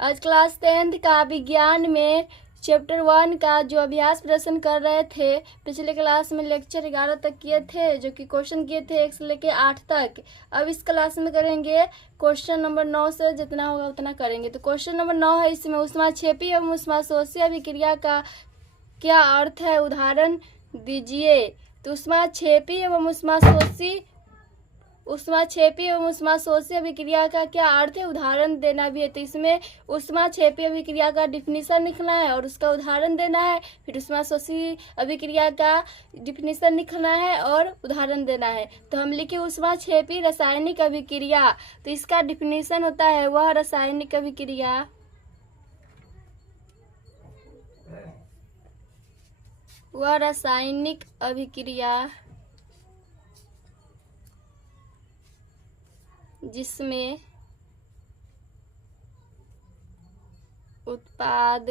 आज class 10th का विज्ञान में चैप्टर 1 का जो अभ्यास प्रश्न कर रहे थे, पिछले क्लास में लेक्चर 11 तक किए थे, जो कि क्वेश्चन किए थे 1 से लेके 8 तक। अब इस क्लास में करेंगे क्वेश्चन नंबर 9 से जितना होगा उतना करेंगे। तो क्वेश्चन नंबर 9 है, इसमें ऊष्माक्षेपी एवं ऊष्माशोषी अभिक्रिया का क्या अर्थ है, उदाहरण दीजिए। तो ऊष्माक्षेपी एवं ऊष्माशोषी अभिक्रिया का क्या अर्थ है, उदाहरण देना भी है। तो इसमें ऊष्माक्षेपी अभिक्रिया का डिफिनीशन लिखना है और उसका उदाहरण देना है। फिर ऊष्माशोषी अभिक्रिया का डिफिनीशन लिखना है और उदाहरण देना है। तो हम लिखे ऊष्माक्षेपी रासायनिक अभिक्रिया। तो इसका डिफिनीशन होता है वह रासायनिक अभिक्रिया जिसमें उत्पाद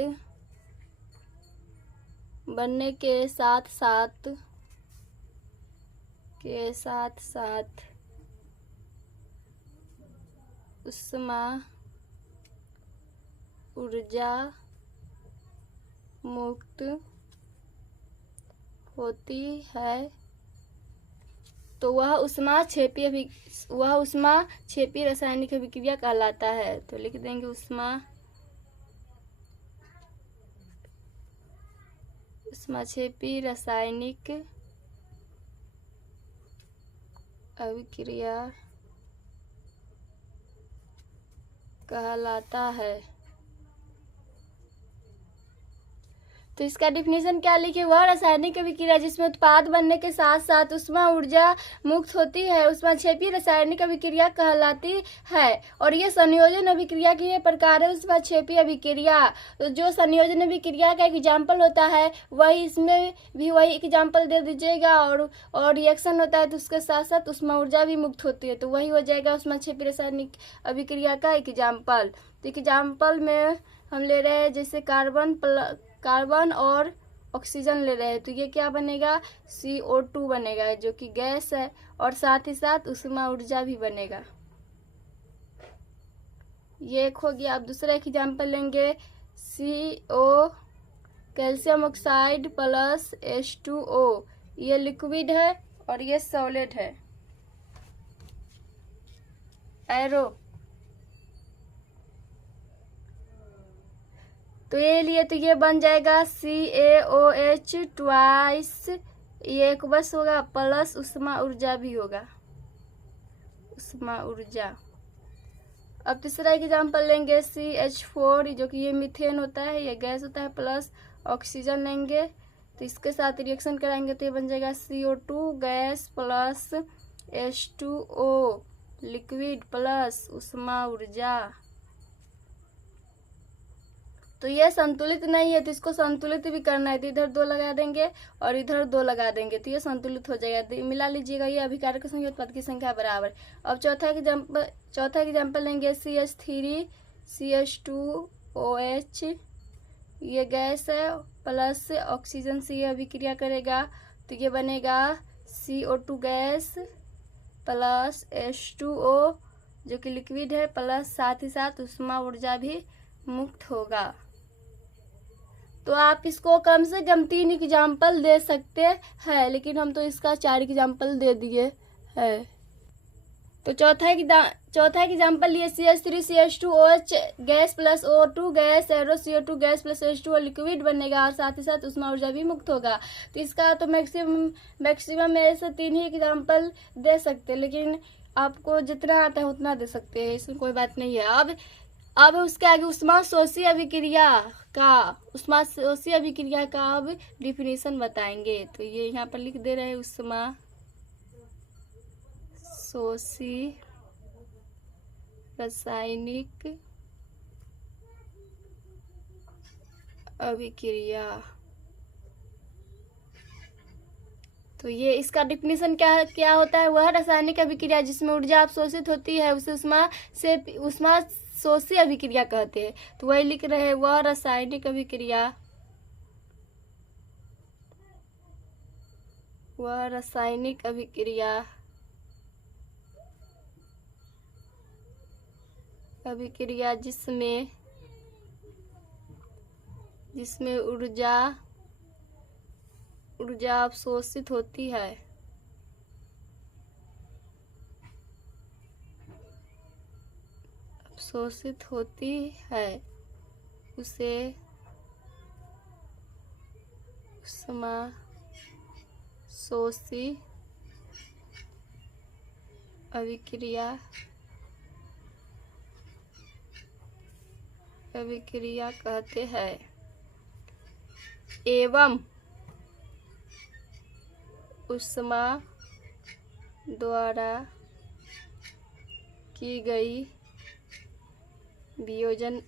बनने के साथ साथ उष्मा ऊर्जा मुक्त होती है, तो वह ऊष्माक्षेपी रासायनिक अभिक्रिया कहलाता है। तो लिख देंगे ऊष्माक्षेपी रासायनिक अभिक्रिया कहलाता है। तो इसका डिफिनीशन क्या लिखे, वह रासायनिक अभिक्रिया जिसमें उत्पाद बनने के साथ साथ उष्मा ऊर्जा मुक्त होती है ऊष्माक्षेपी रासायनिक अभिक्रिया कहलाती है। और ये संयोजन अभिक्रिया के ये प्रकार है ऊष्माक्षेपी अभिक्रिया। तो जो संयोजन अभिक्रिया का एग्जाम्पल होता है वही इसमें भी वही एग्जाम्पल दे दीजिएगा। और रिएक्शन होता है तो उसके साथ साथ उष्मा ऊर्जा भी मुक्त होती है, तो वही हो जाएगा ऊष्माक्षेपी रासायनिक अभिक्रिया का एग्जाम्पल। तो एग्जाम्पल में हम ले रहे हैं जैसे कार्बन और ऑक्सीजन ले रहे हैं, तो ये क्या बनेगा, CO2 बनेगा जो कि गैस है, और साथ ही साथ उष्मा ऊर्जा भी बनेगा। ये एक हो गया। अब दूसरा एग्जाम्पल लेंगे CO calcium oxide plus H2O। ये लिक्विड है और ये सॉलिड है। एरो तो ये लिए तो ये बन जाएगा CaOH ट्वाइस, ये एक बस होगा, प्लस उष्मा ऊर्जा भी होगा, उष्मा ऊर्जा। अब तीसरा एग्जाम्पल लेंगे CH4 जो कि ये मीथेन होता है, ये गैस होता है, प्लस ऑक्सीजन लेंगे तो इसके साथ रिएक्शन कराएंगे तो ये बन जाएगा CO2 gas plus H2O liquid plus उष्मा ऊर्जा। तो ये संतुलित नहीं है, तो इसको संतुलित भी करना है, तो इधर 2 लगा देंगे और इधर 2 लगा देंगे तो ये संतुलित हो जाएगा। मिला लीजिएगा, ये अभिकारक संख्या उत्पाद की संख्या बराबर। अब चौथा एग्जाम्पल लेंगे CH3 CH2OH, ये गैस है, प्लस ऑक्सीजन से ये अभिक्रिया करेगा तो ये बनेगा CO2 गैस प्लस H2O जो कि लिक्विड है, प्लस साथ ही साथ उष्मा ऊर्जा भी मुक्त होगा। तो आप इसको कम से कम 3 एग्जाम्पल दे सकते हैं, लेकिन हम तो इसका 4 एग्जाम्पल दे दिए है। तो चौथा एग्जाम्पल लिए CH3 CH2OH gas plus O2 gas arrow CO2 gas plus H2O liquid बनेगा और साथ ही साथ उष्मा ऊर्जा भी मुक्त होगा। तो इसका तो मैक्सिमम में ऐसे 3 ही एग्जाम्पल दे सकते हैं, लेकिन आपको जितना आता है उतना दे सकते हैं, इसमें कोई बात नहीं है। अब उसके आगे ऊष्माशोषी अभिक्रिया का अब डिफिनीशन बताएंगे। तो ये यहाँ पर लिख दे रहे हैं ऊष्माशोषी रासायनिक अभिक्रिया। तो ये इसका डिफिनीशन क्या होता है, वह रासायनिक अभिक्रिया जिसमें ऊर्जा अवशोषित होती है उसे ऊष्माशोषी अभिक्रिया कहते हैं। तो वही लिख रहे हैं, वह रासायनिक अभिक्रिया जिसमें जिसमें ऊर्जा अवशोषित होती है। उसे उष्माशोषी अभिक्रिया कहते हैं। एवं उष्मा द्वारा की गई वियोजन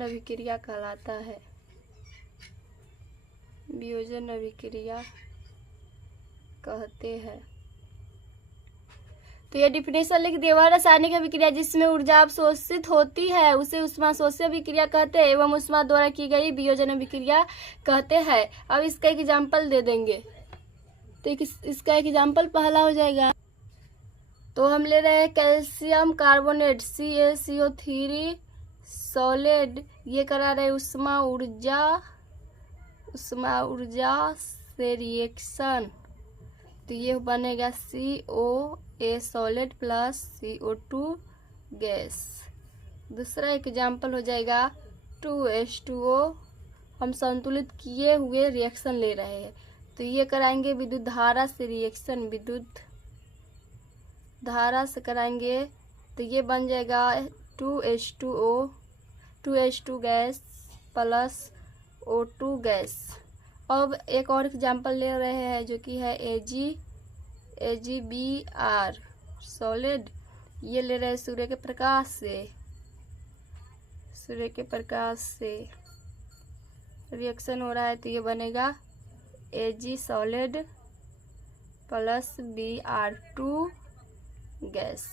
अभिक्रिया कहलाता है। वियोजन अभिक्रिया कहते हैं। तो ये डिफिनेशन लिख दिया। वह रासायनिक अभिक्रिया जिसमें ऊर्जा अवशोषित होती है उसे उष्माशोषी अभिक्रिया कहते हैं एवं उष्मा द्वारा की गई वियोजन अभिक्रिया कहते हैं। अब इसका एग्जाम्पल दे देंगे। तो इसका एग्जाम्पल पहला हो जाएगा। तो हम ले रहे हैं कैल्शियम कार्बोनेट CaCO3 सॉलिड। ये करा रहे उष्मा ऊर्जा से रिएक्शन। तो ये बनेगा COA solid plus CO2 gas. दूसरा एग्जाम्पल हो जाएगा 2H2O। हम संतुलित किए हुए रिएक्शन ले रहे हैं। तो ये कराएंगे विद्युत धारा से रिएक्शन, विद्युत धारा से कराएंगे। तो ये बन जाएगा 2H2 gas plus O2 gas. अब एक और एग्जाम्पल ले रहे हैं जो कि है AgBr सॉलिड। ये ले रहे हैं सूर्य के प्रकाश से रिएक्शन हो रहा है। तो ये बनेगा Ag solid plus Br2 gas.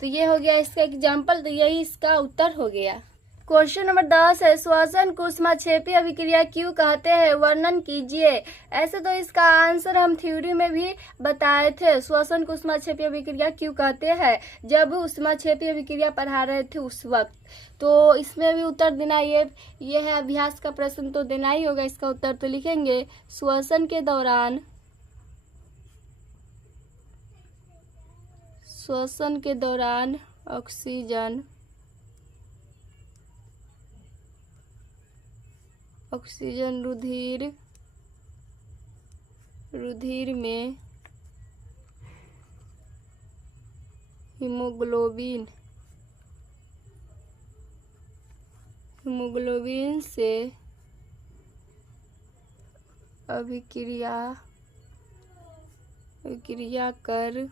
तो ये हो गया इसका एग्जाम्पल। तो यही इसका उत्तर हो गया। क्वेश्चन नंबर 10 है श्वसन को ऊष्माक्षेपी अभिक्रिया क्यों कहते हैं, वर्णन कीजिए। ऐसे तो इसका आंसर हम थ्योरी में भी बताए थे। श्वसन को ऊष्माक्षेपी अभिक्रिया क्यों कहते हैं जब ऊष्माक्षेपी अभिक्रिया पढ़ा रहे थे उस वक्त। तो इसमें भी उत्तर देना ये है अभ्यास का प्रश्न, तो देना ही होगा इसका उत्तर। तो लिखेंगे श्वसन के दौरान ऑक्सीजन रुधिर में हीमोग्लोबिन से अभिक्रिया कर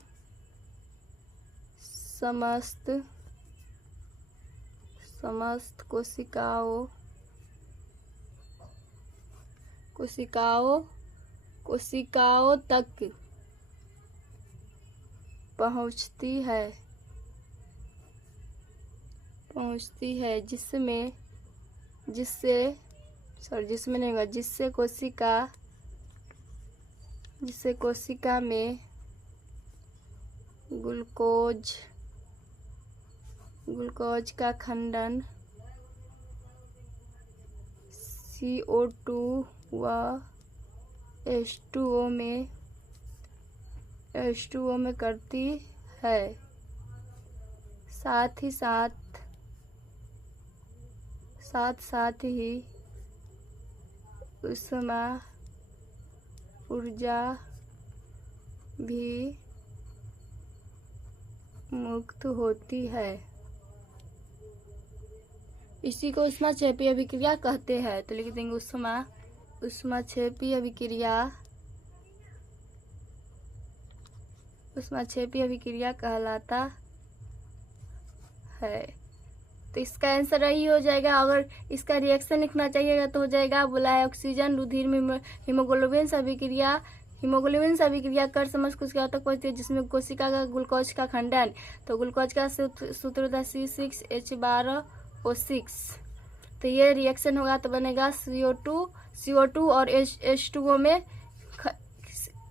समस्त कोशिकाओं तक पहुंचती है जिससे कोशिका में ग्लूकोज का खंडन CO2 व H2O में करती है। साथ ही उसमें ऊर्जा भी मुक्त होती है। इसी को ऊष्माक्षेपी अभिक्रिया कहते हैं। तो लिख देंगे ऊष्माक्षेपी अभिक्रिया कहलाता है। तो इसका आंसर यही हो जाएगा। अगर इसका रिएक्शन लिखना चाहिएगा तो हो जाएगा, बोला है ऑक्सीजन रुधिर में हीमोग्लोबिन से अभिक्रिया कर समस्त कोशिका तक पहुंचती है जिसमें कोशिका का ग्लूकोज का खंडन। तो ग्लूकोज का सूत्र होता है C6H12O6। तो ये रिएक्शन होगा तो बनेगा CO2 और H2O में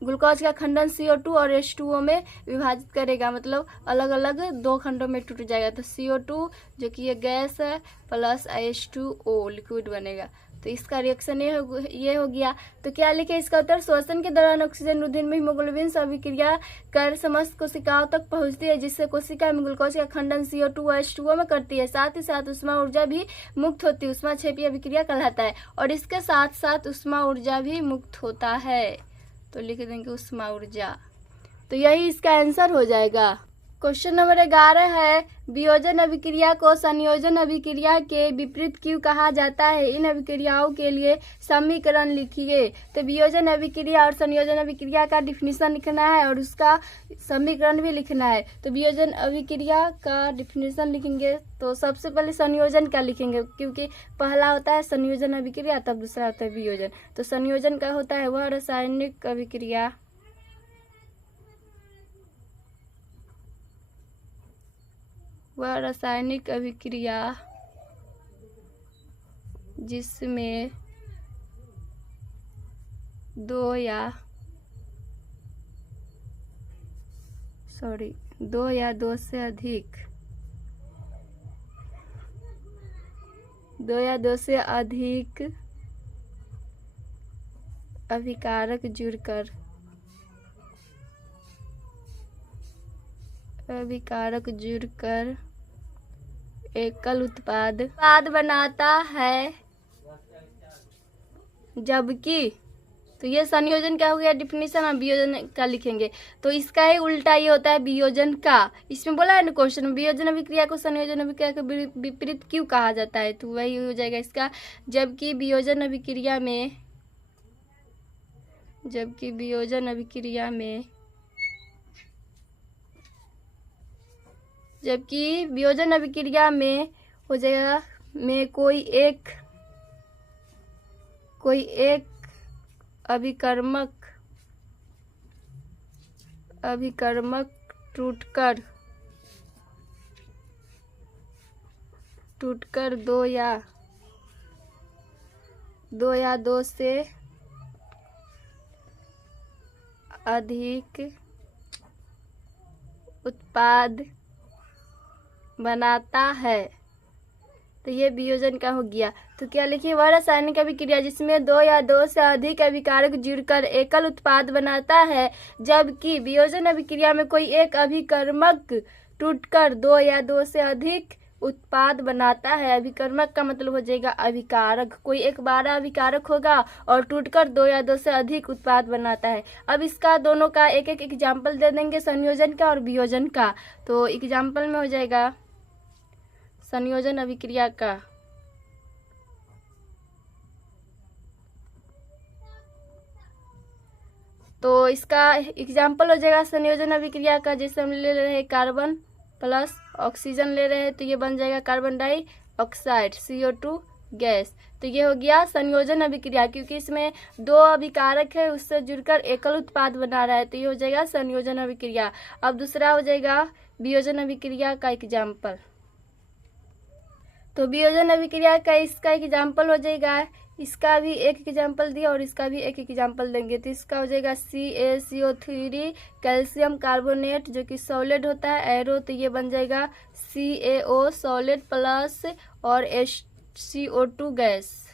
ग्लूकोज का खंडन CO2 और H2O में विभाजित करेगा, मतलब अलग अलग 2 खंडों में टूट जाएगा। तो CO2 जो कि ये गैस है प्लस H2O लिक्विड बनेगा। तो इसका रिएक्शन ये हो गया। तो क्या लिखे इसका उत्तर? श्वसन के दौरान ऑक्सीजन रुधिर में हीमोग्लोबिन से अभिक्रिया कर समस्त कोशिकाओं तक पहुंचती है, जिससे कोशिका में ग्लूकोज का खंडन CO2 और H2O में करती है। साथ ही साथ ऊष्मा ऊर्जा भी मुक्त होती है, ऊष्माक्षेपीय अभिक्रिया कहलाता है। और इसके साथ साथ ऊष्मा ऊर्जा भी मुक्त होता है। तो लिख देंगे ऊष्मा ऊर्जा। तो यही इसका आंसर हो जाएगा। क्वेश्चन नंबर 11 है, वियोजन अभिक्रिया को संयोजन अभिक्रिया के विपरीत क्यों कहा जाता है? इन अभिक्रियाओं के लिए समीकरण लिखिए। तो वियोजन अभिक्रिया और संयोजन अभिक्रिया का डिफिनीशन लिखना है और उसका समीकरण भी लिखना है। तो वियोजन अभिक्रिया का डिफिनीशन लिखेंगे तो सबसे पहले संयोजन का लिखेंगे, क्योंकि पहला होता है संयोजन अभिक्रिया, तब दूसरा होता है वियोजन। तो संयोजन का होता है वह रासायनिक अभिक्रिया जिसमें दो या दो से अधिक अभिकारक जुड़कर एकल उत्पाद बनाता है, जबकि तो ये संयोजन क्या हो गया डिफिनीशन, हम वियोजन का लिखेंगे। तो इसका ही उल्टा ये होता है वियोजन का। इसमें बोला है ना क्वेश्चन, वियोजन अभिक्रिया को संयोजन अभिक्रिया के विपरीत क्यों कहा जाता है? तो वही हो जाएगा इसका, जबकि वियोजन अभिक्रिया में हो जाएगा में कोई एक अभिकर्मक टूटकर दो या दो से अधिक उत्पाद बनाता है। तो ये वियोजन का हो गया। तो क्या लिखिए, वह रासायनिक अभिक्रिया जिसमें दो या दो से अधिक अभिकारक जुड़कर एकल उत्पाद बनाता है, जबकि वियोजन अभिक्रिया में कोई एक अभिकर्मक टूटकर दो या दो से अधिक उत्पाद बनाता है। अभिकर्मक का मतलब हो जाएगा अभिकारक, कोई एक 12 अभिकारक होगा और टूटकर दो या दो से अधिक उत्पाद बनाता है। अब इसका दोनों का एक एक एग्जाम्पल दे देंगे, संयोजन का और वियोजन का। तो एग्जाम्पल में हो जाएगा संयोजन अभिक्रिया का, तो इसका एग्जाम्पल हो जाएगा संयोजन अभिक्रिया का, जैसे हम ले रहे हैं कार्बन प्लस ऑक्सीजन ले रहे हैं, तो ये बन जाएगा कार्बन डाइऑक्साइड CO2 गैस। तो ये हो गया संयोजन अभिक्रिया, क्योंकि इसमें दो अभिकारक है उससे जुड़कर एकल उत्पाद बना रहा है, तो ये हो जाएगा संयोजन अभिक्रिया। अब दूसरा हो जाएगा वियोजन अभिक्रिया का एग्जाम्पल। तो वियोजन अभिक्रिया का इसका एग्जाम्पल हो जाएगा, इसका भी एक एग्जाम्पल दिया और इसका भी एक एग्जाम्पल देंगे। तो इसका हो जाएगा CaCO3 कैल्शियम कार्बोनेट जो कि सॉलिड होता है एरो, तो ये बन जाएगा CaO सॉलिड प्लस और CO2 गैस।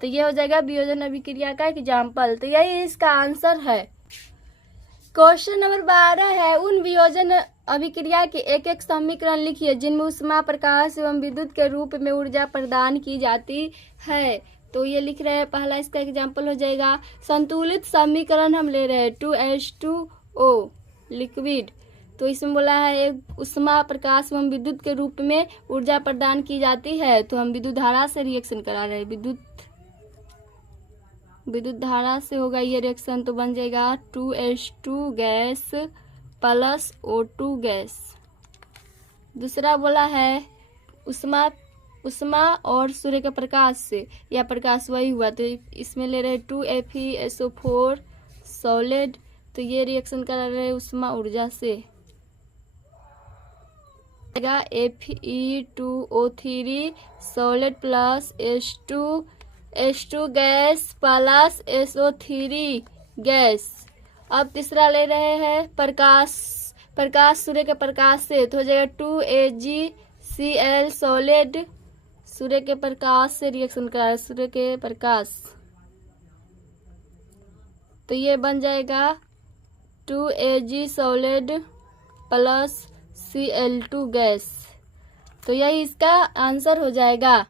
तो ये हो जाएगा वियोजन अभिक्रिया का एग्जाम्पल। तो यही इसका आंसर है। क्वेश्चन नंबर 12 है, उन वियोजन अभिक्रिया के एक एक समीकरण लिखिए जिनमें ऊष्मा प्रकाश एवं विद्युत के रूप में ऊर्जा प्रदान की जाती है। तो ये लिख रहे हैं, पहला इसका एग्जाम्पल हो जाएगा संतुलित समीकरण हम ले रहे हैं 2H2O लिक्विड। तो इसमें बोला है ऊष्मा प्रकाश एवं विद्युत के रूप में ऊर्जा प्रदान की जाती है, तो हम विद्युत धारा से रिएक्शन करा रहे हैं, विद्युत धारा से होगा ये रिएक्शन, तो बन जाएगा 2H2 gas plus O2 gas. दूसरा बोला है ऊष्मा और सूर्य के प्रकाश से, या प्रकाश वही हुआ, तो इसमें ले रहे 2FeSO4 सॉलिड, तो ये रिएक्शन करा रहे हैं ऊष्मा ऊर्जा से, Fe2O3 solid plus H2 gas plus SO3 gas. अब तीसरा ले रहे हैं प्रकाश। प्रकाश सूर्य के प्रकाश से, तो हो जाएगा 2AgCl सॉलिड। सूर्य के प्रकाश से रिएक्शन करा है, सूर्य के प्रकाश, तो ये बन जाएगा 2Ag solid plus Cl2 gas. तो यही इसका आंसर हो जाएगा।